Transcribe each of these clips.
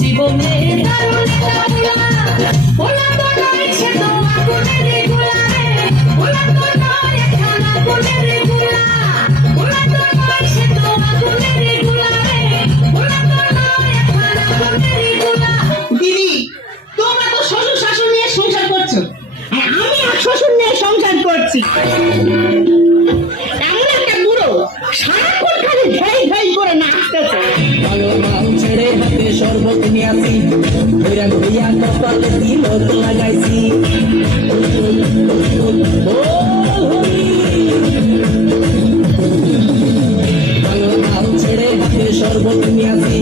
জীবনে ওলা তো নয় সে তো আগুনের গোলা রে, ওলা তো নয় খানা গুনের গোলা, ওলা তো নয় সে তো আগুনের গোলা রে, ওলা তো নয় খানা গুনের গোলা। দিদি, তোমরা তো শ্বশুর শাশুড়ি নিয়ে সংসার করছো, আর আমি আর শ্বশুর নিয়ে সংসার করছি। এমন একটা বুড়ো সারাক্ষণ খালি ঘাই ঘাই করে নাচতেছে। ছেড়ে হাতে শরবত নিয়ে আসি, ঘুরা ঘুরিয়া কপালে তিলক লাগাইছি। ছেড়ে হাতে শরবত নিয়ে আসি,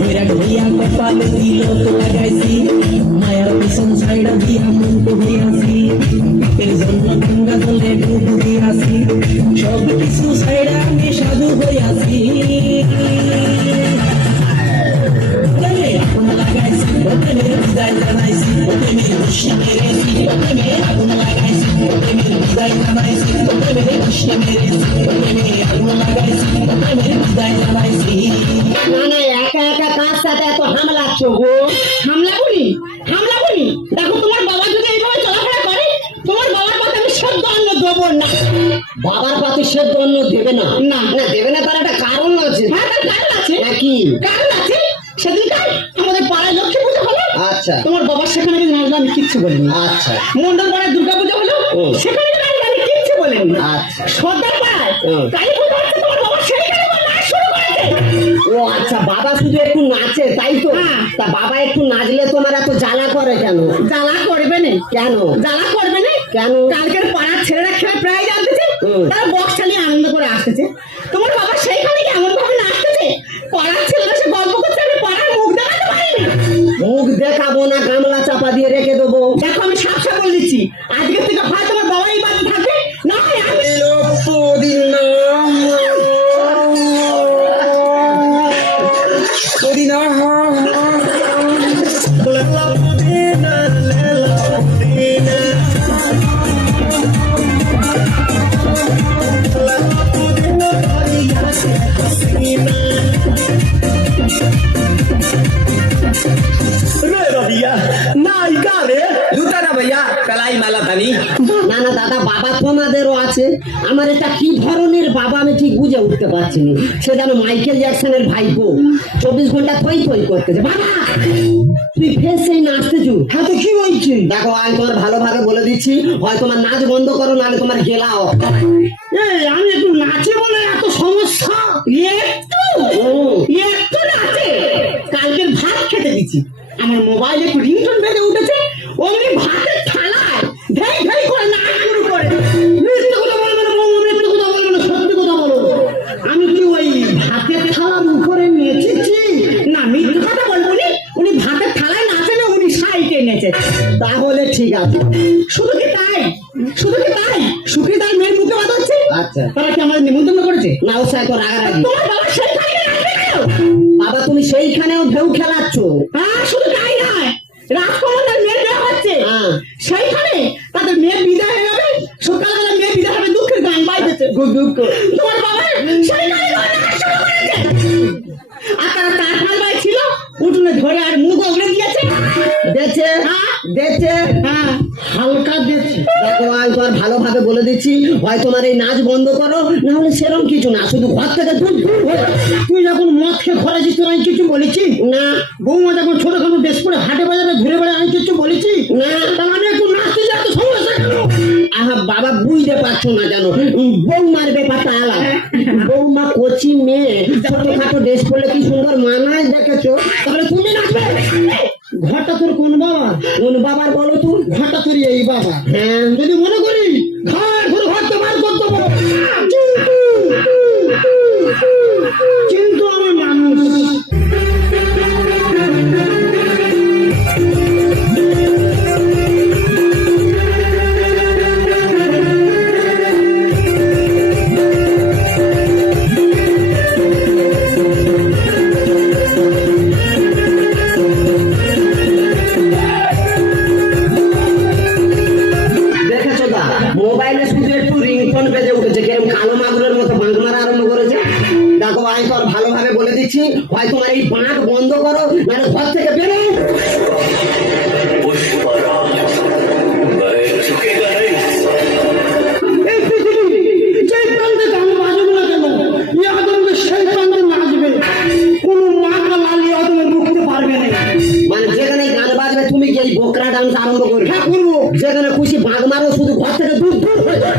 ঘুরা ঘুরিয়া কপালে তিলক লাগাইছি। মায়ার পিছন ছাইড়া দিয়া মন্ত হইয়াছি, এর জন্য গঙ্গা জলে ডুব দিয়াছি। সব কিছু ছাইড়া আমি সাধু হইয়াছি। একা একা কার সাথে এত হামলাচ্ছ গো? হামলা বলি দেখো, তোমার বাবা যদি এইভাবে চলাফেরা করে, তোমার বাবার পাতে আমি সেদ্ধ অন্ন দেবো না। বাবার পাতে সেদ্ধ অন্য দেবে না? না না দেবে না, তার একটা কারণ আছে। হ্যাঁ, তার কারণ আছে। নাকি? কারণ আছে। সেদিনকার আমাদের পাড়ায় লক্ষ্মী পুজো হলো, আচ্ছা তোমার বাবার সেখানে কিন্তু নাচলো, আমি কিচ্ছু বলিনি। আচ্ছা মন্ডল পাড়ায় দুর্গা পুজো হলো, সেখানে নাচলো, আমি কিচ্ছু বলিনি। আচ্ছা সর্দার পাড়ায় কালী পুজো হচ্ছে, তোমার বাবা সেইখানে নাচ শুরু করেছে। ও আচ্ছা, বাবা শুধু একটু নাচে তাই তো? হ্যাঁ। তা বাবা একটু নাচলে তোমার এত জ্বালা করে কেন? জ্বালা করবে না। কেন জ্বালা করবে না কেন? কালকের পাড়ার ছেলেরা খেয়ে প্রায় জানতেছে, তারা বক্স চালিয়ে আনন্দ করে আসতেছে। তোমার বাবা সেইখানে কি এমন ভাবে নাচতেছে, পাড়ার ছেলেরা সে গল্প করছে, আমি পাড়ার মুখ দেখাতে পারিনি। মুখ দেখাবো না, গামলা চাপা দিয়ে রেখে দেবো। দেখো, আমি সাপ বলে দিচ্ছি, আজকে থেকে হয় তোমার বাবা এই বাড়িতে থাকবে, না হয় আমি। না না দাদা, বাবা তোমাদেরও আছে। আমার এটা কি ধরনের বাবা আমি ঠিক বুঝে উঠতে পারছি না। সে যেন মাইকেল জ্যাকসনের ভাইপো, 24 ঘন্টা থই থই করতেছে। বাবা তুই ফের সেই নাচতেছু? হ্যাঁ, তো কি হয়েছে? দেখো আমি তোমার ভালোভাবে বলে দিচ্ছি, হয় তোমার নাচ বন্ধ করো, নাহলে তোমার গেলাও। আমি একটু নাচে বলে এত সমস্যা? একটু নাচে কালকের ভাত খেতে দিচ্ছি, আমার মোবাইলে একটু রিংটোন বেজে উঠেছে, অমনি ভাতের থালায় ঢাই ঢাই করে নাচ শুরু করে। মিথ্যে কথা বলবে না বৌমা, মিথ্যে কথা বলবে না, সত্যি কথা বলো। আমি কি ওই ভাতের থালার উপরে নেচেছি? না, মিথ্যে কথা বলবো নি, উনি ভাতের থালায় নাচে না, উনি সাইডে নেচে। তাহলে ঠিক আছে। শুধু কি তাই? সুখী তার মেয়ের মুখে বাদ হচ্ছে। আচ্ছা, তারা কি আমাদের নিমন্ত্রণ করেছে? না ও সাইকো রাগারাগি। তোমার বাবা সেইখানে নাচবে কেন? বাবা তুমি সেইখানেও ঢেউ খেলাচ্ছ? হ্যাঁ, শুধু তাই নয়, রাজকুমারের মেয়ের বিয়ে হচ্ছে, হ্যাঁ। সেইখানে তাদের মেয়ের বিদায় হয়ে যাবে, সকালবেলা মেয়ের বিদায় হবে, দুঃখের গান বাইতেছে। তোমার বাবা সেইখানে নাচ শুরু করেছে। আর তারা তার ফালবাই ছিল, উঠোনে ধরে আর মুখ ওগড়ে দিয়েছে। দেখছে দেখছে হ্যাঁ, হালকা দেখছে। দেখো আমি তোমার ভালোভাবে বলে দিচ্ছি, হয় তোমার এই নাচ বন্ধ করো, না হলে সেরকম কিছু না, শুধু ঘর থেকে দূর দূর হয়ে। তুই যখন মদ খেয়ে ঘরে যেত আমি কিছু বলেছি না? বৌমা যখন ছোটখাটো ড্রেস করে হাটে বাজারে ঘুরে বেড়ে আমি কিছু বলেছি না। তার মানে একটু নাচতে যাতে সমস্যা কেন? আহা বাবা বুঝতে পারছো না জানো, বৌমার ব্যাপারটা আলাদা। বৌমা কচি মেয়ে, ছোটখাটো ড্রেস করলে কি সুন্দর মানায়, দেখেছো? তাহলে তুমি নাচবে? ঘরটা তোর কোন বাবা? কোন বাবার বলো তো? ঘরটা তোর এই বাবা। হ্যাঁ, যদি মনে করি ঘর ঘর ঘরটা বার করতে পারো, কিন্তু আমি মানুষ। দেখেছো দা, মোবাইলে শুধু একটু রিংটোন বেজে উঠেছে, কেরম কালো মাগুরের মতো বাঁক মারা আরম্ভ করেছে। দেখো আমি তো আর ভালোভাবে বলে দিচ্ছি, হয় তোমার এই বাঁক বন্ধ করো, মানে ঘর থেকে বেরো। এই পৃথিবী যেই প্রান্তে গান বাজবে না কেন, এই আদমকে সেই প্রান্তে নাচবে। কোনো মাকে লালিয়ে আদমে রুখতে পারবে না। মানে যেখানে গান বাজবে তুমি কি এই বোকরা ডান্স আরম্ভ করবে? হ্যাঁ করবো। যেখানে খুশি বাঁক মারো, শুধু ঘর থেকে দূর দূর হয়ে যাবে।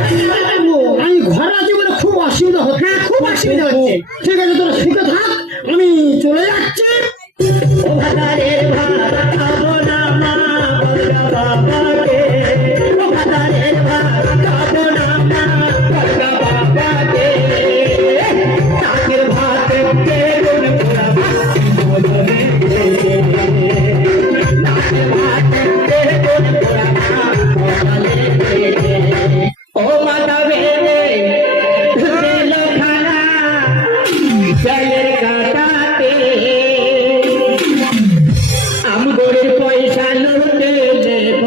আমি ঘরে আছি বলে খুব অসুবিধা হচ্ছে। হ্যাঁ খুব অসুবিধা হচ্ছে। ঠিক আছে তোরা সুখে থাক, আমি চলে যাচ্ছি। ও ভাতারের ভাত খাবো না মা, বলগা বাবাকে। ও ভাতারের ভাত খাবো না মা, বলগা বাবাকে। তাকের ভাত কেমন পোড়া ভাত বলবে রে। তাকের ভাত কেমন পোড়া ভাত বলে রে। ও মাতা বেলে দিল খানা জলের কাটাতে, আমগরের পয়সা লুটে দেব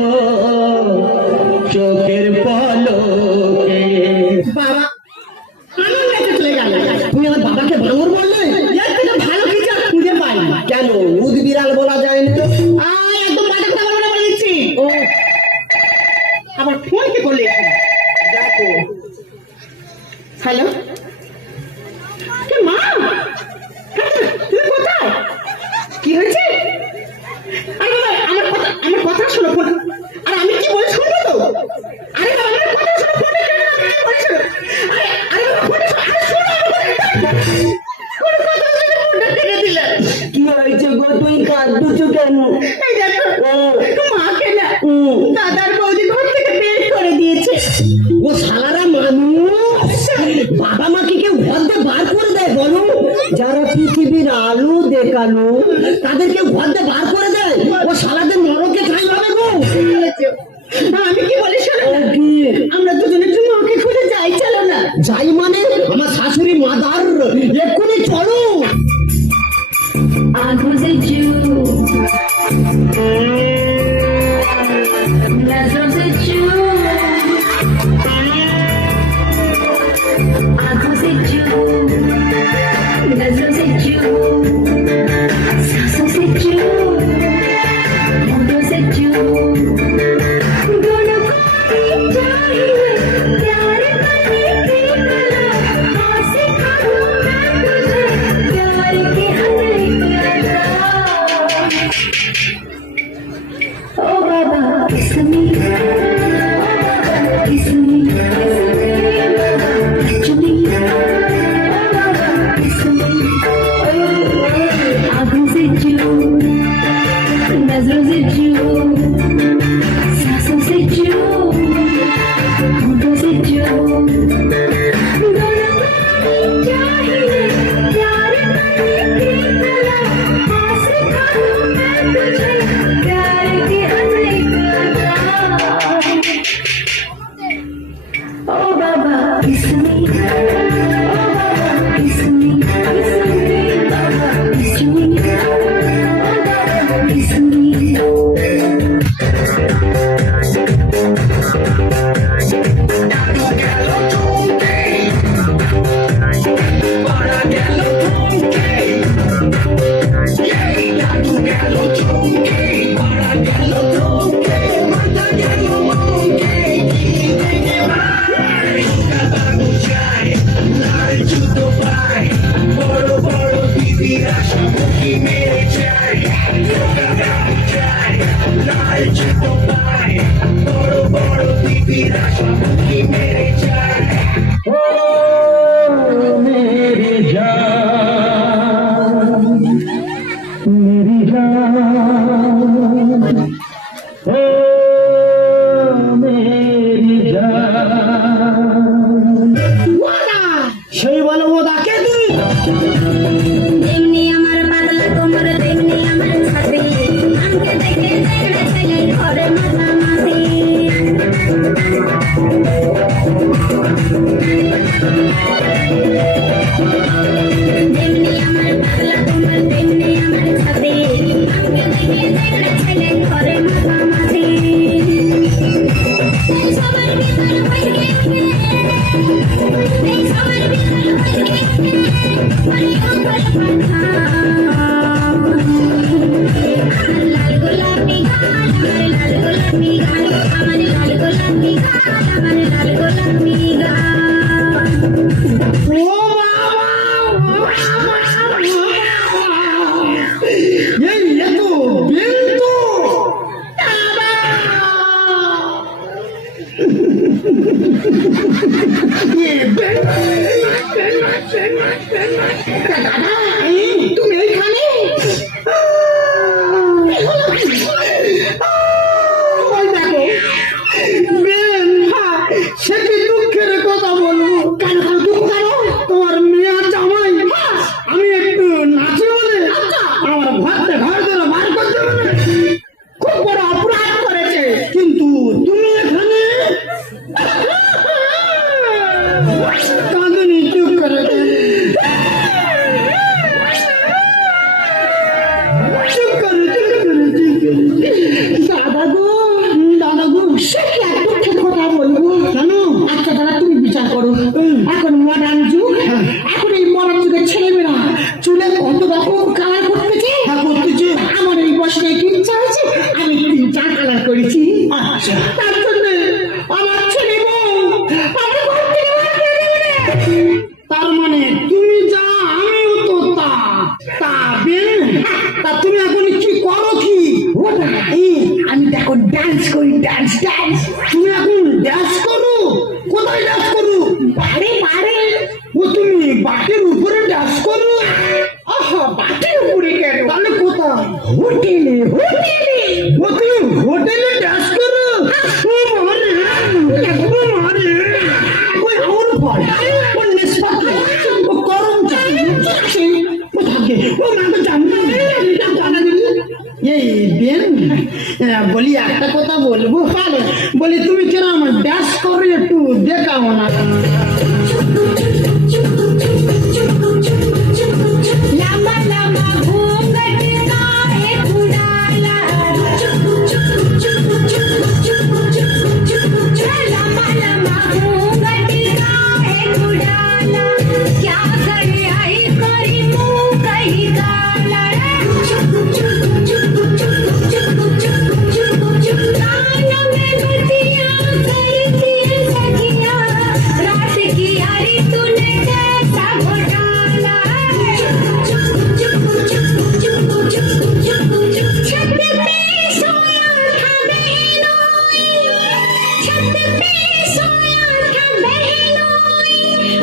চোখের পলকে। বাবা আমি কাছে চলে গেল। তুই আমার বাবাকে ভাঙর বললে? এর থেকে ভালো কিছু আর খুঁজে পাই না। কেন উদ বিড়াল বলা যায় না? একদম বাজে কথা বলে বলে দিচ্ছি। ও আবার ফোন কি করলে? দেখো, হ্যালো কে মা? তুমি কোথায়? কি হয়েছে? আরে বাবা আমার কথা শোনো ফোন। আর আমি কি বলি শুনবো তো? আরে বাবা আমার কথা শোনো, ফোনে কেন আমি কি বলি শোনো? আরে বাবা ফোনে শোনো, আরে শোনো কোন কথা শুনে ফোনটা কেটে দিলে? কি হয়েছে গো, তুই কাঁদছো কেন? এই দেখো মাকে না হুম। দাদার বৌদি ঘর থেকে বের করে দিয়েছে। ও শালারা মানুষ, বাবা মাকে কেউ ঘর দিয়ে বার করে দেয় বলো? যারা পৃথিবীর আলো দেখালো তাদেরকে ঘর দিয়ে বার করে দেয়? ও শালাদের নরকে ঠাই হবে গো। আমি কি বলি শোনো না? কি? আমরা দুজনে একটু মাকে খুঁজে যাই, চলো না? যাই মানে আমার শাশুড়ি মাদার, এক্ষুনি চলো। आंखों से चू, नजरों से चू, आंखों से चू, नजरों से चू, सांसों से चू, होठों से चू, दोनों को ही चाहिए प्यार करने की कला, हाथ से खाऊं मैं तुझे प्यार की हद अदा। ओ बाबा किस me, kiss me, touch me, kiss me, आँखों से चू, नजरों से चू, सांसों से चू, होठों से चू, दोनों को चाहिए प्यार करने की कला, हाथ से खाऊं मैं तुझे प्यार की अनेक अदा। ओ बाबा किस me, ओ बाबा किस me, बाबा किस me, ओ बाबा किस me। मेरी जान ছেড়ে ছেলে ঘরে মাতামাতি তেমনি আমার পাগলা তোমার তেমনি আমার ছাতি আমাকে দেখে ছেড়ে ছেলে ঘরে মাতামাতি এই সবার ভিতরে হয়ে গেছে এই সবার ভিতরে হয়ে গেছে মানে উপরে পাখা লাল গোলাপি গাল আমার লাল গোলাপি গাল আমার লাল গোলাপি গাল আমার লাল গোলাপি গাল ও বাবা, এই এত বিন্দু দাদা, তুমি এইখানে? ওই দেখো, বেন, সে কি দুঃখের কথা বলবো? কেন কেন দুঃখ কেন? তোমার মেয়ে আর জামাই আমি একটু নাচি বলে আমার ঘর ধরে বার করতে হবে। খুব বড় অপরাধ করেছে, কিন্তু তুমি এখানে কাঁদুনি, চুপ করে দাদা গো, সে কি এক দুঃখের কথা বলবো? কেন? আচ্ছা দাদা, তুমি বিচার করো। এখন মডার্ন যুগ, এখন এই মডার্ন যুগের ছেলেমেয়েরা চুলে কত রকম কালার করতেছে। আমার এই বয়সে কি ইচ্ছা হয়েছে, আমি 3-4 কালার করেছি। আচ্ছা, তার জন্য আমার ছেলে বউ আমাকে ঘর থেকে বার করে দেবে না। তার মানে তুমি যা আমিও তো তা। তা বেন, তা তুমি এখন কি করো? কি আমি এখন ডান্স করি, ডান্স। তুমি এখন ডান্স করো? কোথায় ডান্স করো? বাড়ি। ও তুমি বাটির উপরে ডান্স করো? আহা, বাটির উপরে কেন? তাহলে কোথায়? হোটেলে। ও তুমি হোটেলে ডান্স করো? ও মারে, ওই আমার ফল, ও নেশপাতি, ও গরম চাই, ও থাকে, ও মাকে জানবে। এই বেন, বলি একটা কথা বলবো? বলি তুমি কিরম ড্যাশ করে একটু দেখাও না। लंबा लंबा घूंघट काहे उड़ाला लंबा लंबा घूंघट काहे उड़ाला क्या करे आई करी मुंह कहीं काला कानों में गुटियां करती है सखियां रात की यारी तूने कैसा घोटाला छत पे सोया था बहनोई छत पे सोया था बहनोई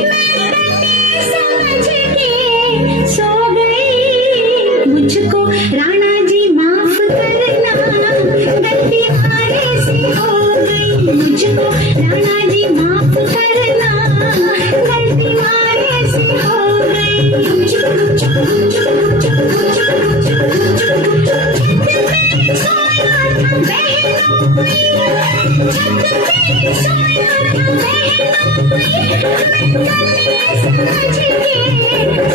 मैं तन्ने समझ के सो गई मुझको राणा जी माफ करना गलती हमारे से हो गई मुझको राणा जी माफ करना गलती हमारे से हो गई सोया था बहनोई छत पे सोया था बहनोई समझ के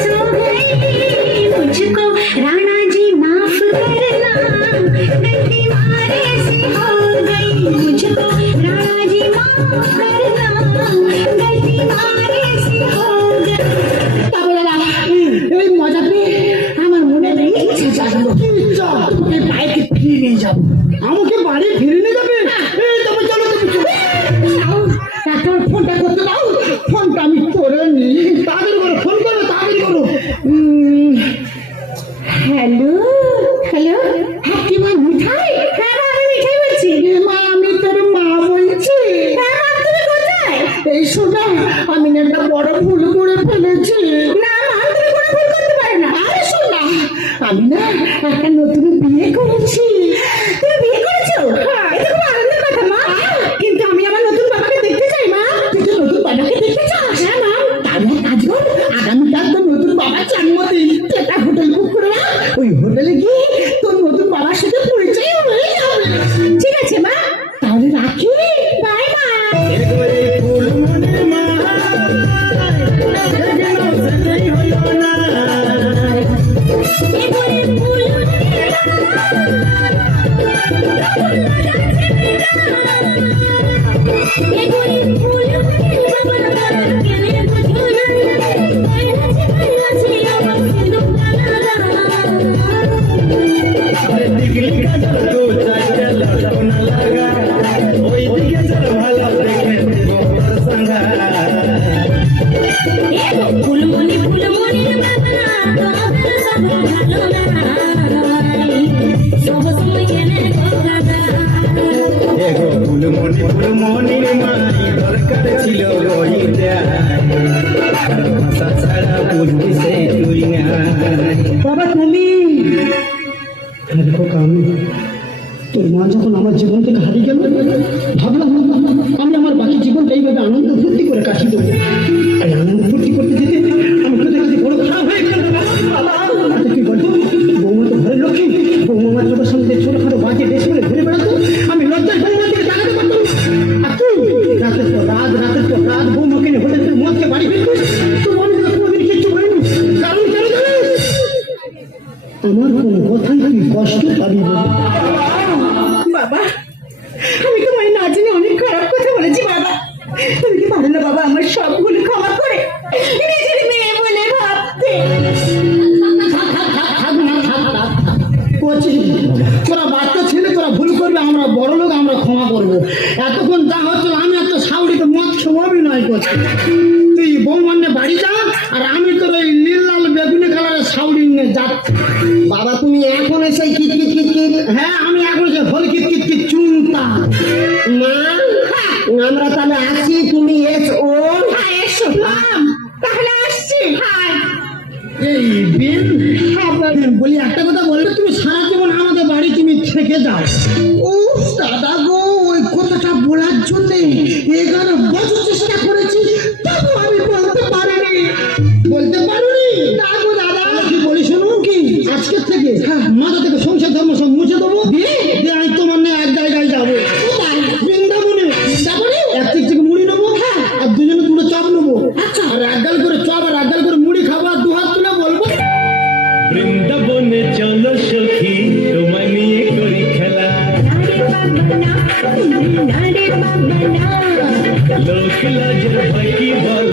सो गई मुझको राणा जी माफ करना गलती हमारे से हो गई मुझको राणा जी माफ करना गलती हमारे से हो गई তাহলে এই মজা পেয়ে আমার মনে নেই ইচ্ছে জাগলো। তোমাকে বাইকে ফিরিয়ে নিয়ে যাবো। আমাকে বাড়ি ফিরিয়ে নিয়ে যাবে? তবে চলো, তোমার ফোনটা করতে দাও। ফোনটা আমি করে নি। তাড়াতাড়ি করো, ফোন করো, তাড়াতাড়ি করো। হ্যালো হ্যাঁ কি মা মিঠাই হ্যাঁ মা, আমি মিঠাই বলছি। মা, আমি তোর মা বলছি। হ্যাঁ মা, তুমি কোথায়? এই শোনা, আমি না একটা বড় ভুল করে ফেলেছি। না মা, তুমি কোনো ভুল করতে পারো না। আরে শোনা, আমি না একটা নতুন বিয়ে করেছি। তুমি বিয়ে করেছো? এটা এগুলি ফুল ফুটের জবান করা কেনে বুঝো না বাইরাছে আমার সিন্ধু কানা दिखली का तो चाचा लड़को न लगा ओई दिखे चल भाला देखे देवो संगा ফুলমণি ফুলমণির বাগানা তোদের সব ভালো নাই সব সময় কেনে কথা एगो फुलमणि माई दरकार ছিল ওইটা ভাষা ছাড়া বুঝবি সে তুই না বাবা তুমি দেখো আমি তোর মা যখন আমার জীবন থেকে হারিয়ে গেল ভাবলাম আমি আমার বাকি জীবনটা এইভাবে আনন্দ ফুর্তি করে কাটিয়ে দেবো আর আনন্দ ফুর্তি করতে যেতে আমি কোথায় কাছে বড় খারাপ হয়ে গেল কি বলতো বৌমা তো ঘরের লক্ষ্মী বৌমা আমার চোখের সামনে ছোটখাটো বাজে ড্রেস করে ঘুরে বেড়াতো আমি লজ্জায় বৌমা থেকে জানাতে পারতাম আর তুই রাতের পর রাত বৌমাকে নিয়ে হোটেল থেকে মদকে বাড়ি ফিরতিস তো মনে হলো কোনোদিন কিচ্ছু হয়নি কারণ কেন জানিস আমার কোনো কথাই তুই কষ্ট পাবি না বাবা আমি তোমায় না জেনে অনেক খারাপ কথা বলেছি বাবা তুমি কি পারো না বাবা আমার সবগুলো ক্ষমা করে নিজের মেয়ে বলে ভাবতে তোরা বাচ্চা ছেলে তোরা ভুল করবে আমরা বড় লোক আমরা ক্ষমা করবো এতক্ষণ যা হচ্ছিল আমি একটা সাউরিতে মদ খেয়ে অভিনয় করছি তুই বৌমান্নে বাড়ি যা আর আমি তোর ওই নীল লাল বেগুনি কালারের সাউরি নিয়ে যাচ্ছি বাবা তুমি এখন এসে কিট কিট কিট কিট হ্যাঁ আমি এখন এসে হল কিট কিট কিট চুনতা মা আমরা তাহলে আছি তুমি এসো হ্যাঁ এসো তাহলে আসছি হ্যাঁ এই বিন বলি একটা কথা বললে তুমি সারা জীবন আমাদের বাড়ি তুমি থেকে যাও ও দাদা গো ওই কথাটা বলার জন্য 11 বছর চেষ্টা করেছি তবু আমি বলতে পারিনি না গো দাদা কি বলি শুনুন কি আজকের থেকে মাথা থেকে সংসার ধর্ম সব মুছে দেবো দিয়ে আমি তোমার নিয়ে এক জায়গায় যাবো বৃন্দাবনে এক থেকে মুড়ি নেবো আর দুজনে দুটো চপ নেবো আর এক গাল করে চপ আর এক গাল করে মুড়ি খাবো আর দু হাত তুলে বলবো বৃন্দাবনে চলো সখী তোমায় নিয়ে করি খেলা লোক লাজের ভয় কি বল